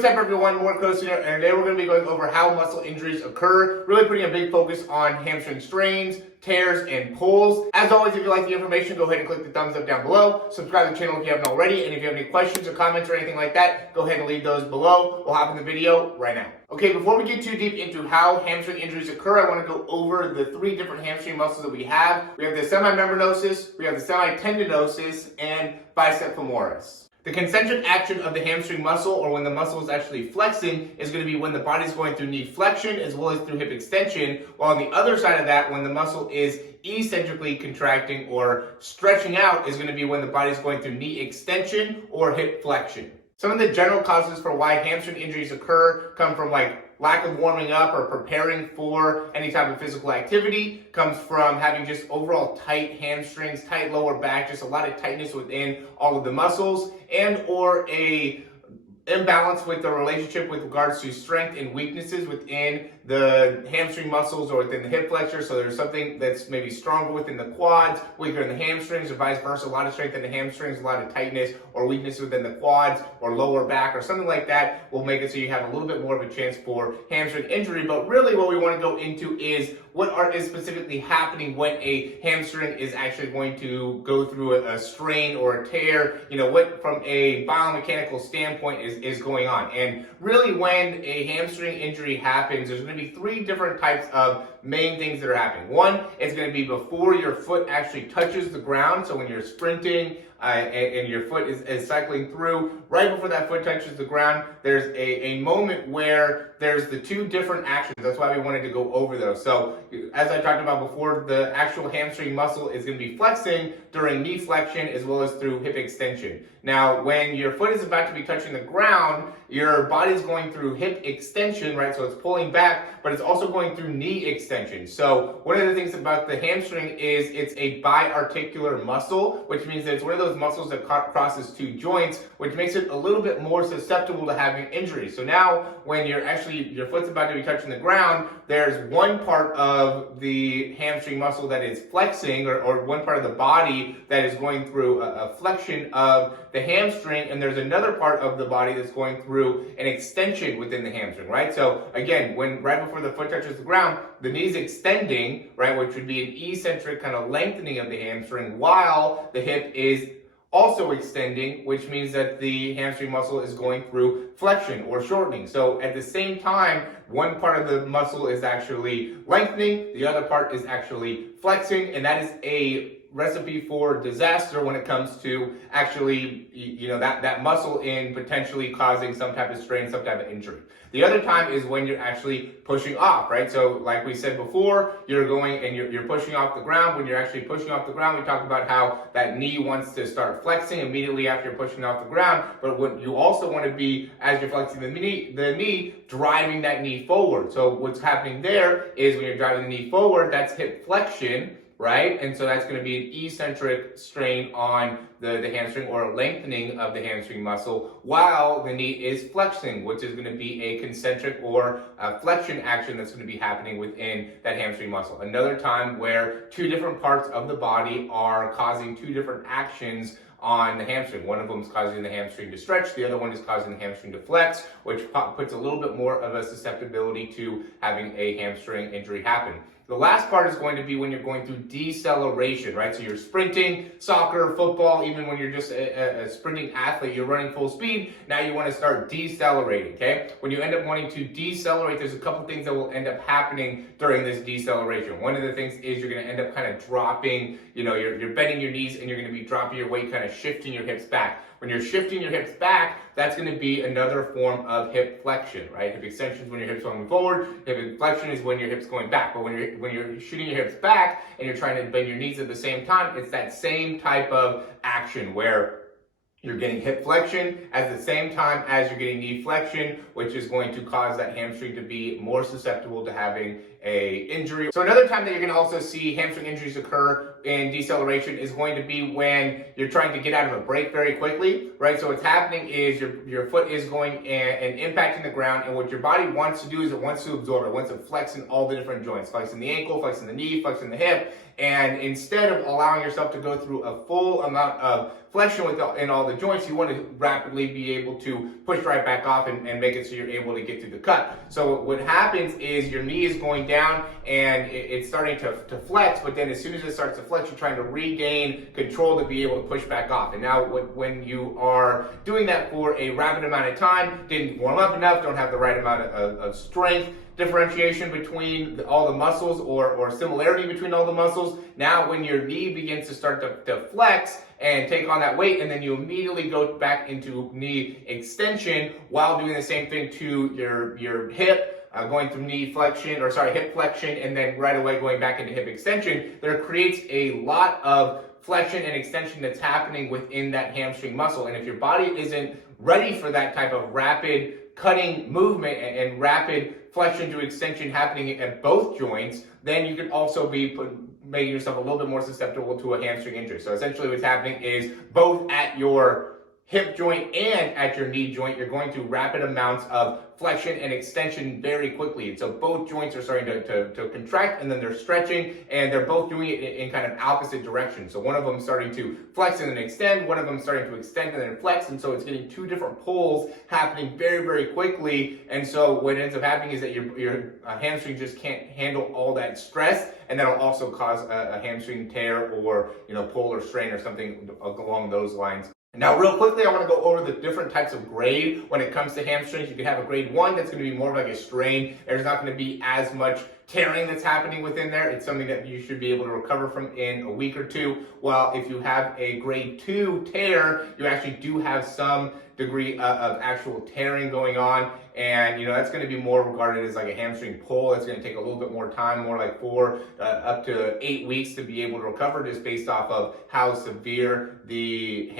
What's up everyone, Morey Croson here, and today we're going to be going over how muscle injuries occur, really putting a big focus on hamstring strains, tears, and pulls. As always, if you like the information, go ahead and click the thumbs up down below. Subscribe to the channel if you haven't already, and if you have any questions or comments or anything like that, go ahead and leave those below. We'll hop in the video right now. Okay, before we get too deep into how hamstring injuries occur, I want to go over the three different hamstring muscles that we have. We have the semimembranosus, we have the semitendinosus, and bicep femoris. The concentric action of the hamstring muscle, or when the muscle is actually flexing, is going to be when the body's going through knee flexion as well as through hip extension, while on the other side of that, when the muscle is eccentrically contracting or stretching out, is going to be when the body's going through knee extension or hip flexion. Some of the general causes for why hamstring injuries occur come from lack of warming up or preparing for any type of physical activity, comes from having just overall tight hamstrings, tight lower back, just a lot of tightness within all of the muscles, and or a imbalance with the relationship with regards to strength and weaknesses within the hamstring muscles or within the hip flexor. So there's something that's maybe stronger within the quads, weaker in the hamstrings, or vice versa. A lot of strength in the hamstrings, a lot of tightness or weakness within the quads or lower back or something like that will make it so you have a little bit more of a chance for hamstring injury. But really what we want to go into is what is specifically happening when a hamstring is actually going to go through a strain or a tear. You know, what from a biomechanical standpoint is going on. And really when a hamstring injury happens, there's going to be three different types of main things that are happening. One is going to be before your foot actually touches the ground. So when you're sprinting and your foot is cycling through, right before that foot touches the ground, there's a moment where there's the two different actions. That's why we wanted to go over those. So as I talked about before, the actual hamstring muscle is going to be flexing during knee flexion as well as through hip extension. Now, when your foot is about to be touching the ground, your body's going through hip extension, right? So it's pulling back, but it's also going through knee extension. So one of the things about the hamstring is it's a biarticular muscle, which means that it's one of those muscles that crosses two joints, which makes it a little bit more susceptible to having injury. So now when your foot's about to be touching the ground, there's one part of the hamstring muscle that is flexing, or one part of the body that is going through a flexion of the hamstring, and there's another part of the body that's going through an extension within the hamstring, right? So again, right before the foot touches the ground, the knee's extending, right, which would be an eccentric kind of lengthening of the hamstring, while the hip is also extending, which means that the hamstring muscle is going through flexion or shortening. So at the same time, one part of the muscle is actually lengthening, the other part is actually flexing, and that is a recipe for disaster when it comes to actually, that muscle in potentially causing some type of strain, some type of injury. The other time is when you're actually pushing off, right? So like we said before, you're going and you're pushing off the ground. When you're actually pushing off the ground, we talked about how that knee wants to start flexing immediately after you're pushing off the ground. But what you also want to be, as you're flexing the knee, driving that knee forward. So what's happening there is when you're driving the knee forward, that's hip flexion, right? And so that's going to be an eccentric strain on the hamstring, or a lengthening of the hamstring muscle, while the knee is flexing, which is going to be a concentric or a flexion action that's going to be happening within that hamstring muscle. Another time where two different parts of the body are causing two different actions on the hamstring. One of them is causing the hamstring to stretch, the other one is causing the hamstring to flex, which puts a little bit more of a susceptibility to having a hamstring injury happen. The last part is going to be when you're going through deceleration, right? So you're sprinting, soccer, football, even when you're just a sprinting athlete, you're running full speed, now you want to start decelerating, okay? When you end up wanting to decelerate, there's a couple things that will end up happening during this deceleration. One of the things is you're going to end up kind of dropping, you're bending your knees and you're going to be dropping your weight, kind of shifting your hips back. When you're shifting your hips back, that's going to be another form of hip flexion, right? Hip extension is when your hips are moving forward. Hip flexion is when your hips going back. But when you're shooting your hips back and you're trying to bend your knees at the same time, it's that same type of action where you're getting hip flexion at the same time as you're getting knee flexion, which is going to cause that hamstring to be more susceptible to having a injury. So another time that you're going to also see hamstring injuries occur in deceleration is going to be when you're trying to get out of a break very quickly, right? So what's happening is your foot is going and impacting the ground, and what your body wants to do is it wants to absorb, it wants to flex in all the different joints, flex in the ankle, flex in the knee, flex in the hip, and instead of allowing yourself to go through a full amount of flexion in all the joints, you want to rapidly be able to push right back off and make it so you're able to get through the cut. So what happens is your knee is going down and it's starting to flex, but then as soon as it starts to flex, you're trying to regain control to be able to push back off. And now when you are doing that for a rapid amount of time, didn't warm up enough, don't have the right amount of strength, differentiation between all the muscles or similarity between all the muscles. Now when your knee begins to start to flex and take on that weight, and then you immediately go back into knee extension while doing the same thing to your hip, going through hip flexion, and then right away going back into hip extension, there creates a lot of flexion and extension that's happening within that hamstring muscle. And if your body isn't ready for that type of rapid cutting movement and rapid flexion to extension happening at both joints, then you could also be making yourself a little bit more susceptible to a hamstring injury. So essentially what's happening is both at your hip joint and at your knee joint, you're going through rapid amounts of flexion and extension very quickly. And so both joints are starting to contract, and then they're stretching, and they're both doing it in kind of opposite directions. So one of them is starting to flex and then extend, one of them is starting to extend and then flex, and so it's getting two different pulls happening very, very quickly. And so what ends up happening is that your hamstring just can't handle all that stress, and that'll also cause a hamstring tear or pull or strain or something along those lines. Now, real quickly, I want to go over the different types of grade when it comes to hamstrings. You can have a grade 1 that's going to be more of like a strain. There's not going to be as much tearing that's happening within there. It's something that you should be able to recover from in a week or two. While if you have a grade 2 tear, you actually do have some degree of actual tearing going on, and that's going to be more regarded as like a hamstring pull. It's going to take a little bit more time, more like 4 up to 8 weeks to be able to recover, just based off of how severe the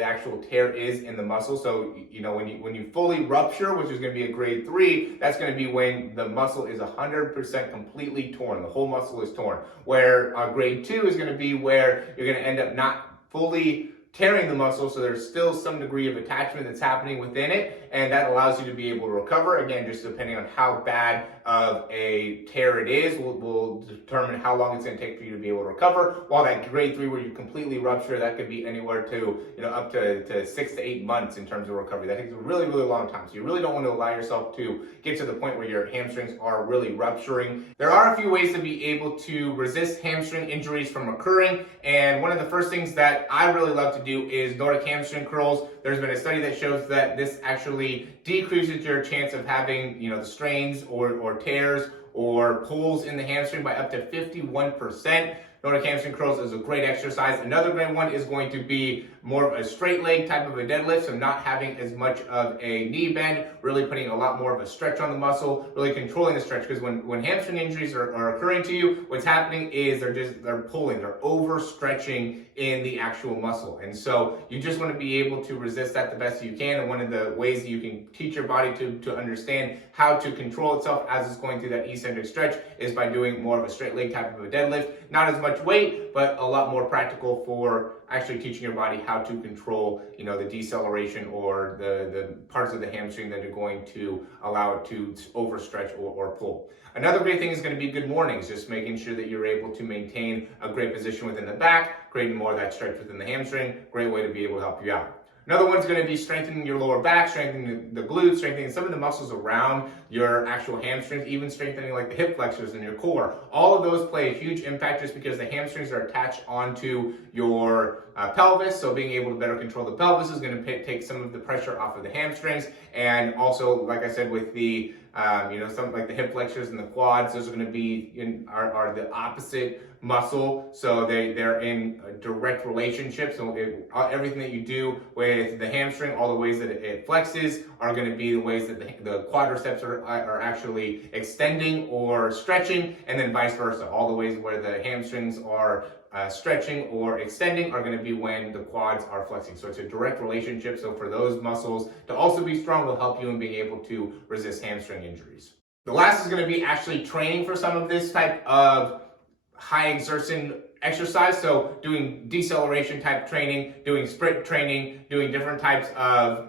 actual tear is in the muscle. So when you fully rupture, which is going to be a grade 3, that's going to be when the muscle is 100% completely torn. The whole muscle is torn. Where grade 2 is going to be where you're going to end up not fully tearing the muscle, so there's still some degree of attachment that's happening within it, and that allows you to be able to recover. Again, just depending on how bad of a tear it is, will determine how long it's going to take for you to be able to recover. While that grade 3, where you completely rupture, that could be anywhere to up to 6 to 8 months in terms of recovery. That takes a really, really long time. So you really don't want to allow yourself to get to the point where your hamstrings are really rupturing. There are a few ways to be able to resist hamstring injuries from occurring, and one of the first things that I really love to do is Nordic hamstring curls. There's been a study that shows that this actually decreases your chance of having the strains or tears or pulls in the hamstring by up to 51%. Nordic hamstring curls is a great exercise. Another great one is going to be more of a straight leg type of a deadlift, so not having as much of a knee bend, really putting a lot more of a stretch on the muscle, really controlling the stretch, because when hamstring injuries are occurring to you, what's happening is they're pulling, they're overstretching in the actual muscle. And so you just want to be able to resist that the best you can, and one of the ways that you can teach your body to understand how to control itself as it's going through that eccentric stretch is by doing more of a straight leg type of a deadlift. Not as much weight, but a lot more practical for actually teaching your body how to control, the deceleration or the parts of the hamstring that are going to allow it to overstretch or pull. Another great thing is going to be good mornings, just making sure that you're able to maintain a great position within the back, creating more of that stretch within the hamstring. Great way to be able to help you out. Another one's going to be strengthening your lower back, strengthening the glutes, strengthening some of the muscles around your actual hamstrings, even strengthening like the hip flexors and your core. All of those play a huge impact just because the hamstrings are attached onto your pelvis. So being able to better control the pelvis is going to take some of the pressure off of the hamstrings. And also, like I said, with the something like the hip flexors and the quads, those are going to be are the opposite muscle, so they're in a direct relationship. So everything that you do with the hamstring, all the ways that it flexes, are going to be the ways that the quadriceps are actually extending or stretching, and then vice versa. All the ways where the hamstrings are stretching or extending are going to be when the quads are flexing. So it's a direct relationship. So for those muscles to also be strong will help you in being able to resist hamstring injuries. The last is going to be actually training for some of this type of high exertion exercise. So doing deceleration type training, doing sprint training, doing different types of,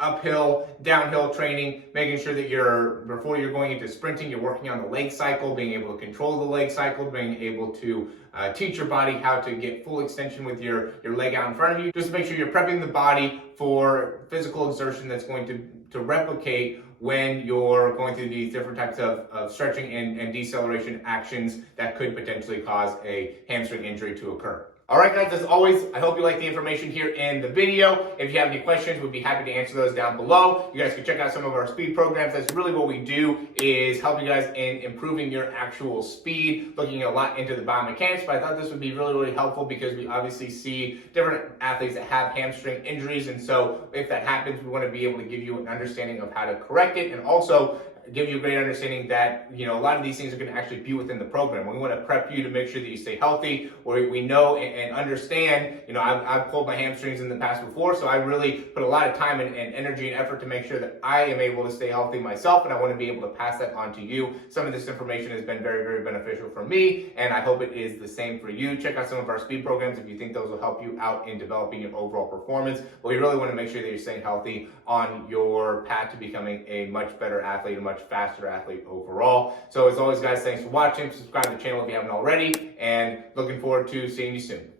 uphill, downhill training, making sure that before you're going into sprinting, you're working on the leg cycle, being able to control the leg cycle, being able to teach your body how to get full extension with your leg out in front of you, just to make sure you're prepping the body for physical exertion that's going to replicate when you're going through these different types of stretching and deceleration actions that could potentially cause a hamstring injury to occur. All right, guys, as always, I hope you like the information here in the video. If you have any questions, we'd be happy to answer those down below. You guys can check out some of our speed programs. That's really what we do, is help you guys in improving your actual speed, looking a lot into the biomechanics. But I thought this would be really, really helpful because we obviously see different athletes that have hamstring injuries. And so if that happens, we want to be able to give you an understanding of how to correct it, and also give you a great understanding that, a lot of these things are going to actually be within the program. We want to prep you to make sure that you stay healthy, or we know and understand, I've pulled my hamstrings in the past before, so I really put a lot of time and energy and effort to make sure that I am able to stay healthy myself, and I want to be able to pass that on to you. Some of this information has been very, very beneficial for me, and I hope it is the same for you. Check out some of our speed programs if you think those will help you out in developing your overall performance. But we really want to make sure that you're staying healthy on your path to becoming a much better athlete, a much faster athlete overall. So as always, guys, thanks for watching. Subscribe to the channel if you haven't already, and looking forward to seeing you soon.